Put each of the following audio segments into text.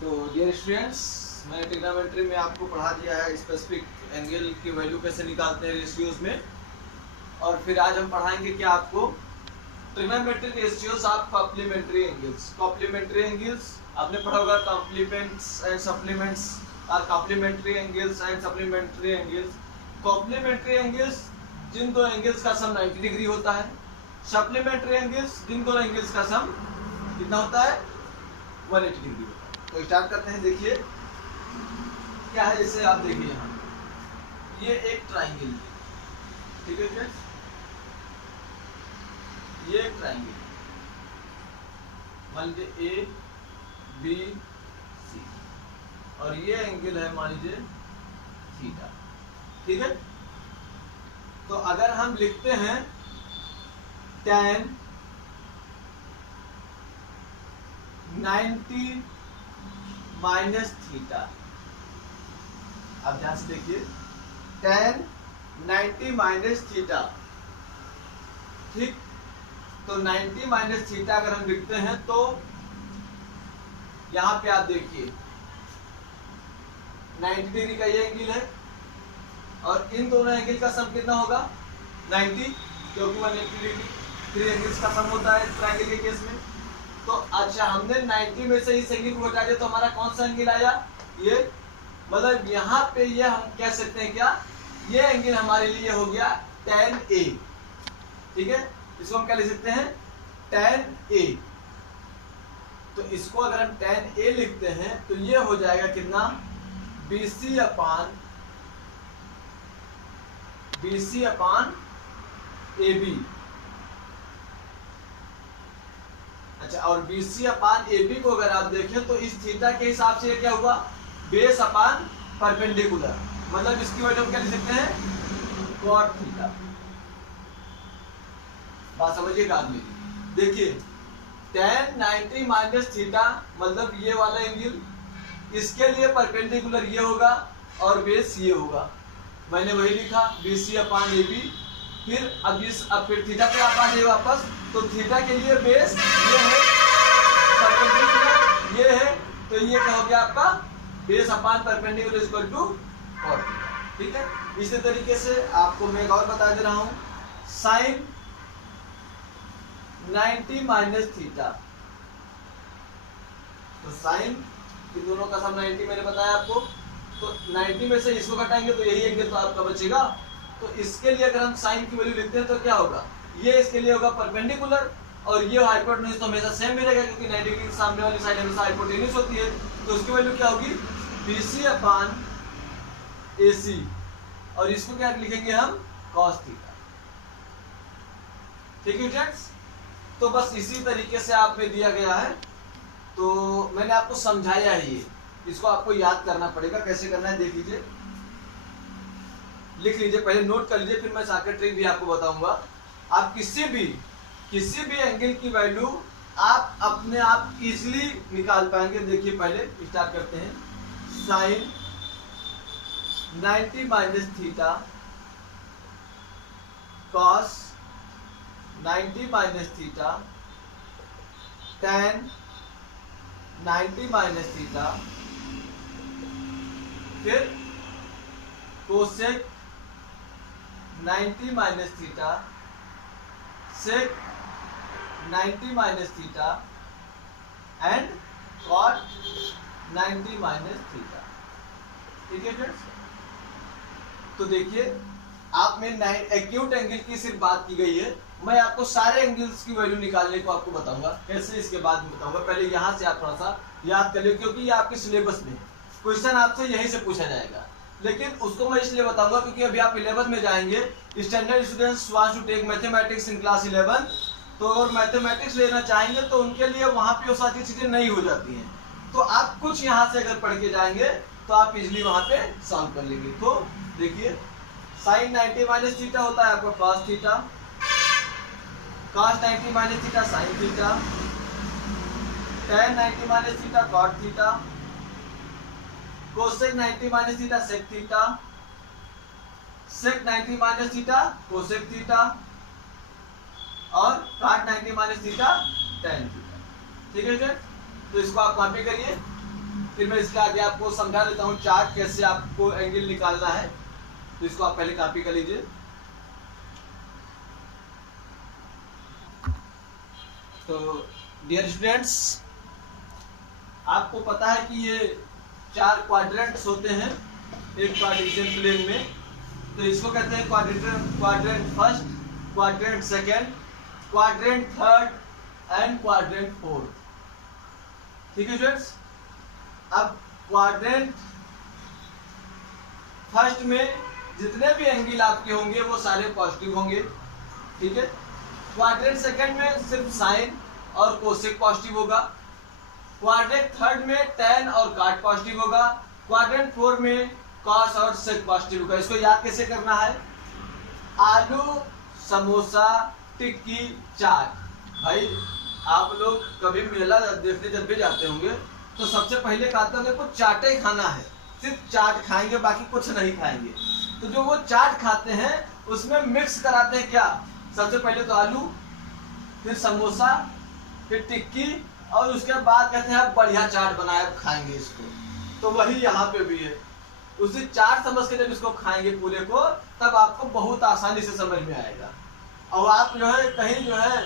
तो dear students, मैंने trigonometry में आपको पढ़ा दिया है स्पेसिफिक एंगल की वैल्यू कैसे निकालते हैं रेशियोज में। और फिर आज हम पढ़ाएंगे कि आपको trigonometric ratios of complementary angles. Complementary angles आपने पढ़ा होगा, कॉम्प्लीमेंट्स एंड सप्लीमेंट्स और complementary angles and supplementary angles. Complementary angles जिन दो एंगल्स का सम 90 डिग्री होता है। सप्लीमेंट्री एंगल्स जिन दो एंगल्स का सम कितना होता है, 180 डिग्री होता है। तो स्टार्ट करते हैं। देखिए क्या है, जैसे आप देखिए यहाँ ये एक ट्राइंगल है, ठीक है फ्रेंड्स, ये एक ट्राइंगल मान लीजिए ए बी सी और ये एंगल है मान लीजिए थीटा, ठीक है। तो अगर हम लिखते हैं tan 90 माइनस थीटा, आप ध्यान से देखिए tan 90 माइनस थीटा, ठीक। तो 90 माइनस थीटा अगर हम लिखते हैं तो यहां पे आप देखिए 90 डिग्री का ये एंगल है और इन दोनों एंगल का सम कितना होगा 90, क्योंकि 180 डिग्री 3 एंगल्स का सम होता है ट्रायंगल के केस में। तो अच्छा, हमने 90 में से इस एंगल को घटा दिया तो हमारा कौन सा एंगल आया, ये। मतलब यहाँ पे ये हम कह सकते हैं क्या, ये एंगल हमारे लिए हो गया tan A, ठीक है। इसको हम क्या लिख सकते हैं, tan A। तो इसको अगर हम tan A लिखते हैं तो ये हो जाएगा कितना, BC अपान AB। अच्छा, और BC अपान AB को अगर आप देखें तो इस थीटा के हिसाब से क्या हुआ, बेस अपान परपेंडिकुलर। मतलब इसकी वजह हम क्या लिख सकते हैं, cot थीटा। बात समझिएगा आदमी, देखिए tan 90 माइनस थीटा मतलब ये वाला एंगल, इसके लिए परपेंडिकुलर ये होगा और बेस ये होगा। मैंने वही लिखा BC अपान AB। फिर थीटा पे आप आ जाइए वापस, तो थीटा के लिए बेस ये है, परपेंडिकुलर ये है, तो ये क्या हो गया आपका, base upon perpendicular equal to cot theta, ठीक है। इसी तरीके से आपको मैं एक और बता दे रहा हूं, साइन 90 माइनस थीटा। तो साइन इन दोनों का सम 90 मैंने बताया आपको, तो 90 में से इसको घटाएंगे तो यही एंगल तो आपका बचेगा। तो इसके लिए अगर हम साइन की वैल्यू लिखते हैं तो क्या होगा, ये इसके लिए होगा परपेंडिकुलर और ये हाइपोटेन्यूज तो हमेशा सेम मिलेगा, क्योंकि 90 डिग्री के सामने वाली साइड हमेशा हाइपोटेन्यूज होती है। तो उसकी वैल्यू क्या होगी, BC अपान AC, और इसको क्या लिखेंगे हम, cos थीटा, ठीक है फ्रेंड्स। तो बस इसी तरीके से आप में दिया गया है, तो मैंने आपको समझाया है ये, इसको आपको याद करना पड़ेगा। कैसे करना है देख लीजिए, लिख लीजिए, पहले नोट कर लीजिए, फिर मैं शॉर्टकट ट्रिक भी आपको बताऊंगा। आप किसी भी एंगल की वैल्यू आप अपने आप इजीली निकाल पाएंगे। देखिए पहले स्टार्ट करते हैं, sine 90 minus theta cos 90 minus theta tan 90 minus theta, फिर cosec 90 minus theta, sec 90 minus theta and cot 90 minus theta, ठीक है फ्रेंड्स। तो देखिए आप में एक्यूट एंगल की सिर्फ बात की गई है, मैं आपको सारे एंगल्स की वैल्यू निकालने को आपको बताऊंगा कैसे, इसके बाद में बताऊंगा। पहले यहां से आप थोड़ा सा याद कर लीजिए, क्योंकि ये आपके सिलेबस में क्वेश्चन आपसे यहीं से पूछा जाएगा। लेकिन उसको मैं इसलिए बताऊंगा क्योंकि अभी आप 11th में जाएंगे, standard students want to take mathematics in class 11, तो अगर मैथमेटिक्स लेना चाहेंगे तो उनके लिए वहां पे वो सारी चीजें नहीं हो जाती हैं। तो आप कुछ यहाँ से अगर पढ़ के जाएंगे तो आप इजिली वहां पे सॉल्व कर लेंगे। तो देखिए साइन 90 माइनस थीटा होता है आपका cos theta, cos 90 minus theta sine theta, tan 90 minus theta cot theta, cosec 90 minus theta sec theta, sec 90 minus theta cosec theta और cot 90 minus theta tan theta. ठीक है सर, तो इसको आप copy करिए। फिर मैं इसके आगे आपको समझा देता हूँ चार्ट कैसे आपको एंगल निकालना है। तो इसको आप पहले कॉपी कर लीजिए। तो डियर स्टूडेंट्स, आपको पता है कि ये 4 क्वाड्रेंट्स होते हैं एक कार्टेशियन प्लेन में। तो इसको कहते हैं quadrant first, quadrant second, quadrant third and quadrant fourth. ठीक है स्टूडेंट्स। अब क्वाड्रेंट फर्स्ट में जितने भी एंगल आपके होंगे वो सारे पॉजिटिव होंगे। ठीक है। क्वाड्रेंट सेकेंड में सिर्फ साइन और कोसेक पॉजिटिव होगा। क्वाड्रेंट थर्ड में टैन और काट पॉजिटिव होगा। क्वाड्रेंट फोर में कॉस और सेक पॉजिटिव होगा। इसको याद कैसे करना है? आलू, समोसा, टिक्की, चाट। भाई आप लोग कभी मेला देखने जब भी जाते होंगे तो सबसे पहले कहते होंगे कुछ चाटे ही खाना है, सिर्फ चाट खाएंगे, बाकी कुछ नहीं खाएंगे। तो जो वो चाट खाते हैं उसमें मिक्स कराते हैं क्या? सबसे पहले तो आलू, फिर समोसा, फिर टिक्की, और उसके बाद कहते हैं बढ़िया चाट बनाए खाएंगे इसको। तो वही यहाँ पे भी है। उसी चाट समझ के जब इसको खाएंगे पूरे को, तब आपको बहुत आसानी से समझ में आएगा। और आप जो है कहीं जो है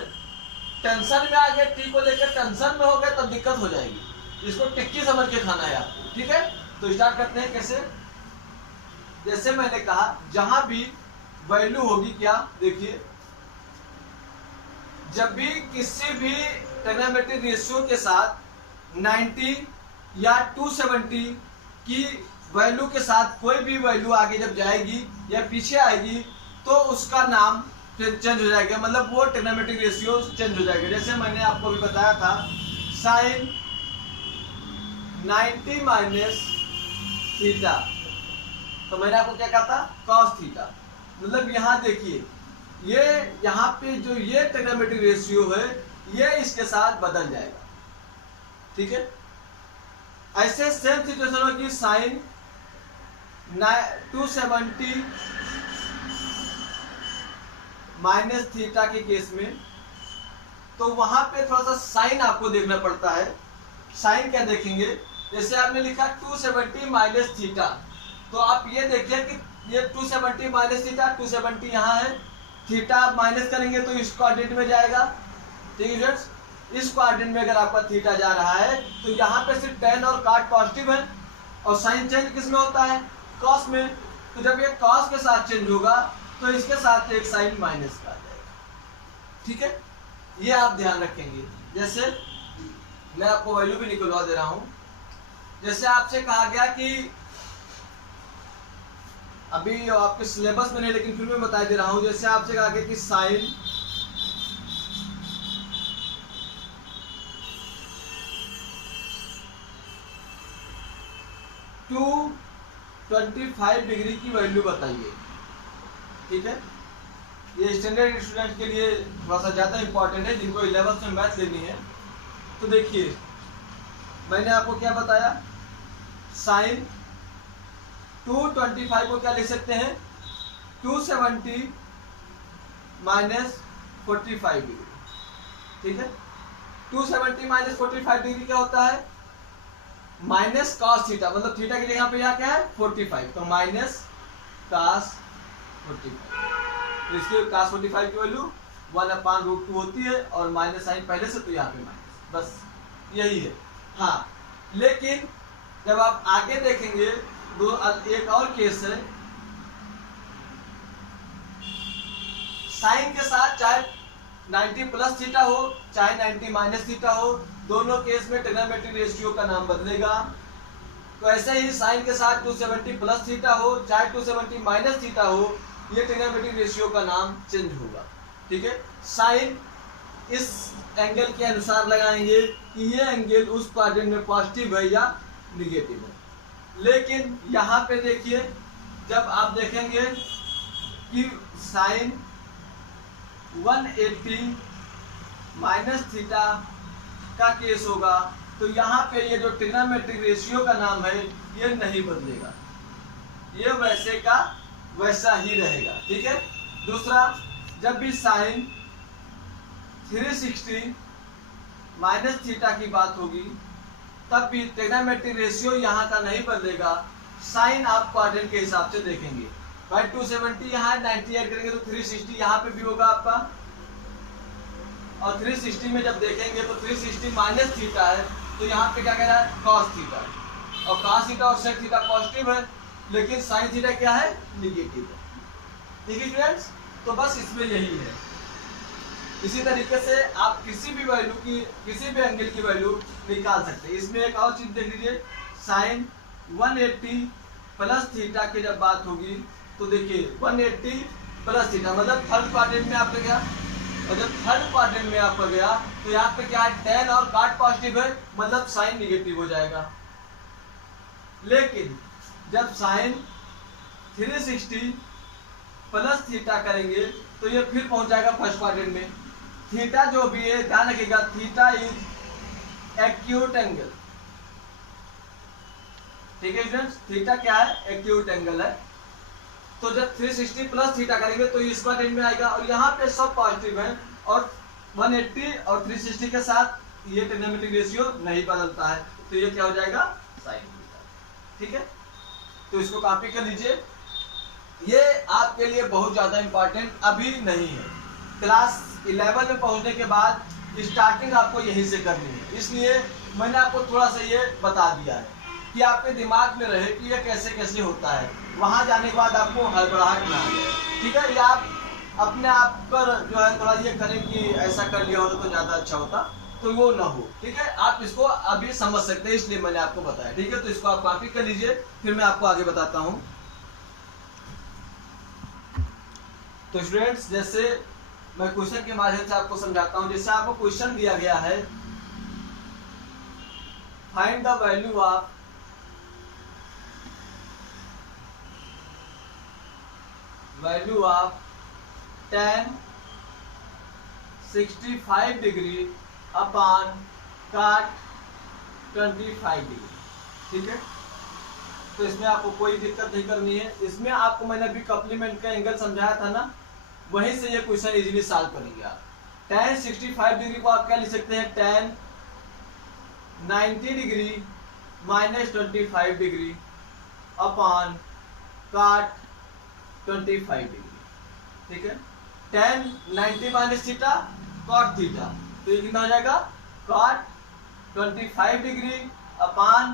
टेंशन में आ गए, टी को लेकर टेंशन में हो गए, तब दिक्कत हो जाएगी। इसको टिक्की समझ के खाना है आपको। ठीक है। तो स्टार्ट करते हैं कैसे। जैसे मैंने कहा जहां भी वैल्यू होगी, क्या देखिए, जब भी किसी भी ट्रिग्नोमेट्रिक रेशियो के साथ 90 या 270 की वैल्यू के साथ कोई भी वैल्यू आगे जब जाएगी या पीछे आएगी तो उसका नाम फिर चेंज हो जाएगा, मतलब वो ट्रिग्नोमेट्रिक रेशियो चेंज हो जाएगा। जैसे मैंने आपको भी बताया था साइन 90 माइनस थीटा, तो मैंने आपको क्या कहा था? Cos theta. मतलब यहाँ देखिए, ये यहाँ पे जो ये ट्रिग्नोमेट्रिक रेशियो है ये इसके साथ बदल जाएगा। ठीक है। ऐसे सेम सिचुएशन होगी साइन 270 माइनस थीटा के केस में। तो वहां पे थोड़ा सा साइन आपको देखना पड़ता है। साइन क्या देखेंगे? जैसे आपने लिखा 270 माइनस थीटा, तो आप ये देखिए कि ये 270 माइनस थीटा, 270 यहाँ है, थीटा आप माइनस करेंगे तो इस क्वाड्रेंट में जाएगा। ठीक है फ्रेंड्स। इस क्वाड्रेंट में अगर आपका थीटा जा रहा है तो यहाँ पे सिर्फ टैन और काट पॉजिटिव है, और साइन चेंज किस में होता है? कॉस में। तो जब ये कॉस के साथ चेंज होगा तो इसके साथ एक साइन माइनस का आ जाएगा। ठीक है। ये आप ध्यान रखेंगे। जैसे मैं आपको वैल्यू भी निकलवा दे रहा हूं। जैसे आपसे कहा गया कि अभी आपके सिलेबस में नहीं, लेकिन फिर मैं बता दे रहा हूं। जैसे आपसे कहा गया कि साइन 225 डिग्री की वैल्यू बताइए। ठीक है। ये स्टैंडर्ड स्टूडेंट के लिए थोड़ा सा ज़्यादा इंपॉर्टेंट है, जिनको 11th में मैथ लेनी है। तो देखिए मैंने आपको क्या बताया, साइन 225 को क्या लिख सकते हैं? 270 माइनस 45 डिग्री। ठीक है। 270 माइनस 45 डिग्री क्या होता है? माइनस कॉस थीटा, मतलब थीटा की जगह पे यहाँ क्या है? 45, तो माइनस कॉस 45। तो इसके cos 45 की वैल्यू 1/√2 होती है, और माइनस साइन पहले से, तो यहाँ पे माइनस, बस यही है। हाँ, लेकिन जब आप आगे देखेंगे एक और केस है, साइन के साथ चाहे 90 प्लस थीटा हो चाहे 90 माइनस थीटा हो, दोनों केस में ट्रिग्नोमेट्रिक रेशियो का नाम बदलेगा। तो ऐसे ही साइन के साथ 270 प्लस थीटा हो चाहे 270 माइनस थीटा हो, ये ट्रिग्नोमेट्रिक रेशियो का नाम चेंज होगा। ठीक है। साइन इस एंगल के अनुसार लगाएंगे कि ये एंगल उस क्वाड्रेंट में पॉजिटिव है या निगेटिव है। लेकिन यहाँ पे देखिए, जब आप देखेंगे कि साइन 180 माइनस थीटा का केस होगा, तो यहाँ पे ये जो ट्रिग्नोमेट्रिक रेशियो का नाम है ये नहीं बदलेगा, ये वैसे का वैसा ही रहेगा। ठीक है। दूसरा, जब भी साइन 360 माइनस थीटा की बात होगी तब भी ट्रिग्नोमेट्रिक रेशियो यहाँ का नहीं बदलेगा, साइन आप क्वाड्रेंट के हिसाब से देखेंगे। भाई 270 यहाँ 90 ऐड करेंगे तो 360 यहाँ पे भी होगा आपका, और 360 में जब देखेंगे तो 360 माइनस थीटा है, तो यहाँ पे क्या कह रहा है कॉस थीटा, और कॉस थीटा और सेक थीटा पॉजिटिव है, लेकिन साइन थीटा क्या है निगेटिव है। ठीक है स्टूडेंट्स, तो बस इसमें यही है। इसी तरीके से आप किसी भी वैल्यू की, किसी भी एंगल की वैल्यू निकाल सकते हैं। इसमें एक और चीज देख लीजिए, साइन 180 प्लस थीटा की जब बात होगी तो देखिए 180 प्लस थीटा मतलब थर्ड क्वाड्रेंट में आपका गया, और जब थर्ड क्वाड्रेंट में आपका गया तो यहाँ पे क्या है tan और cot पॉजिटिव है, मतलब साइन निगेटिव हो जाएगा। लेकिन जब साइन 360 प्लस थीटा करेंगे तो ये फिर पहुंच जाएगा फर्स्ट क्वाड्रेंट में। थीटा जो भी है ध्यान रखिएगा, थीटा इज एक्यूट एंगल। ठीक है स्टूडेंट्स, थीटा क्या है एक्यूट एंगल है। तो जब 360 प्लस थीटा करेंगे तो इस क्वाड्रेंट में आएगा, और यहाँ पे सब पॉजिटिव है, और 180 और 360 के साथ ये ट्रिग्नोमेट्रिक रेशियो नहीं बदलता है, तो ये क्या हो जाएगा साइन थीटा। ठीक है, तो इसको कॉपी कर लीजिए। ये आपके लिए बहुत ज्यादा इंपॉर्टेंट अभी नहीं है, क्लास 11 में पहुंचने के बाद स्टार्टिंग आपको यहीं से करनी है, इसलिए मैंने आपको थोड़ा सा ये बता दिया है कि आपके दिमाग में रहे कि ये कैसे कैसे होता है, वहां जाने के बाद आपको हड़बड़ाहट ना आए। ठीक है, या आप अपने आप पर जो है थोड़ा ये करें कि ऐसा कर लिया होता तो ज्यादा अच्छा होता, तो वो ना हो। ठीक है, आप इसको अभी समझ सकते हैं, इसलिए मैंने आपको बताया। ठीक है, तो इसको आप कॉपी कर लीजिए, फिर मैं आपको आगे बताता हूँ। तो स्टूडेंट्स, जैसे मैं क्वेश्चन के माध्यम से आपको समझाता हूँ। जैसे आपको क्वेश्चन दिया गया है, find the value of tan 65 degree upon cot 25 degree. ठीक है, तो इसमें आपको कोई दिक्कत नहीं करनी है। इसमें आपको मैंने अभी कॉम्प्लीमेंट का एंगल समझाया था ना, वहीं से ये क्वेश्चन इजीली सॉल्व करेंगे आप। tan 65 डिग्री को आप क्या लिख सकते हैं, tan 90 degree minus 25 degree upon cot 25 degree. ठीक है, tan 90 minus theta cot theta, तो ये कितना हो जाएगा cot 25 degree upon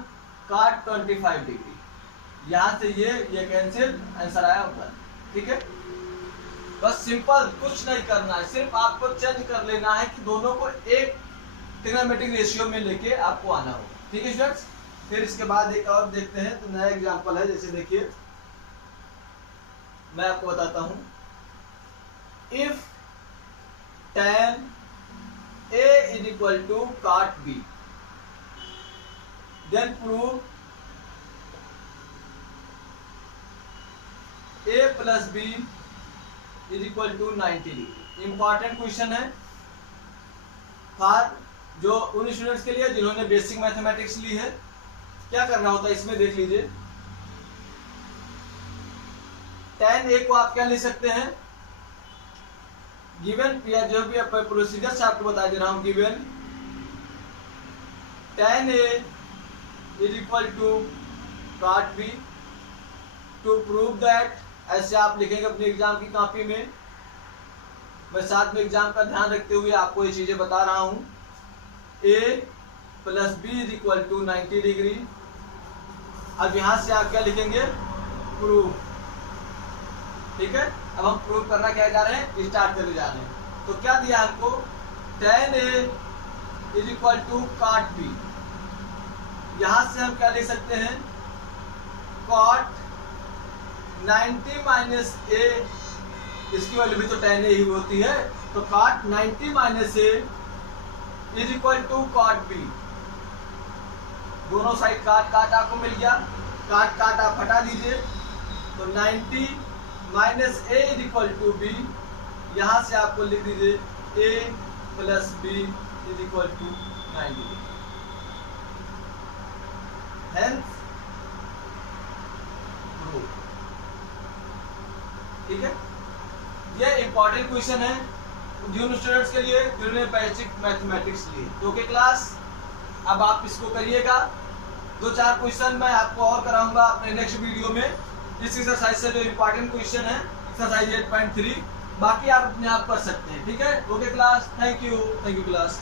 cot 25 degree. यहां से ये कैंसिल, आंसर आया ऊपर। ठीक है, बस सिंपल, कुछ नहीं करना है, सिर्फ आपको चेंज कर लेना है कि दोनों को एक ट्रिग्नोमेट्रिक रेशियो में लेके आपको आना होगा। ठीक है स्टूडेंट्स, फिर इसके बाद एक और देखते हैं। तो नया एग्जांपल है, जैसे देखिए मैं आपको बताता हूं। If tan A is equal to cot B, then prove A plus B is equal to 90 degree. Important question है फॉर जो उन स्टूडेंट्स के लिए जिन्होंने बेसिक मैथमेटिक्स ली है। क्या करना होता है इसमें देख लीजिए। tan A को आप क्या ले सकते हैं, गिवन, या जो भी प्रोसीजर से आपको बता दे रहा हूं, given tan A is equal to cot B, to prove that, ऐसे आप लिखेंगे अपने एग्जाम की कॉपी में। मैं साथ में एग्जाम का ध्यान रखते हुए आपको ये चीजें बता रहा हूं। A plus B is equal to 90 degree. अब यहां से आप क्या लिखेंगे, प्रूव। ठीक है, अब हम प्रूव करना क्या जा रहे हैं, स्टार्ट करने जा रहे हैं। तो क्या दिया हमको, tan A is equal to cot B। यहां से हम क्या ले सकते हैं, cot 90 माइनस A, इसकी वैल्यू भी तो tan A ही होती है, तो cot 90 minus A is equal to cot B। दोनों साइड काट आपको मिल गया, काट आप हटा दीजिए, तो 90 minus A is equal to B। यहां से आपको लिख दीजिए A plus B is equal to 90 degree. Hence prove. ठीक है, ये इंपॉर्टेंट क्वेश्चन है जिन स्टूडेंट्स के लिए जिन्होंने बेसिक मैथमेटिक्स ली। तो के क्लास अब आप इसको करिएगा, 2-4 क्वेश्चन मैं आपको और कराऊंगा अपने नेक्स्ट वीडियो में इस एक्सरसाइज से जो इम्पोर्टेंट क्वेश्चन है एक्सरसाइज 8.3, बाकी आप अपने आप कर सकते हैं। ठीक है, okay class, thank you class.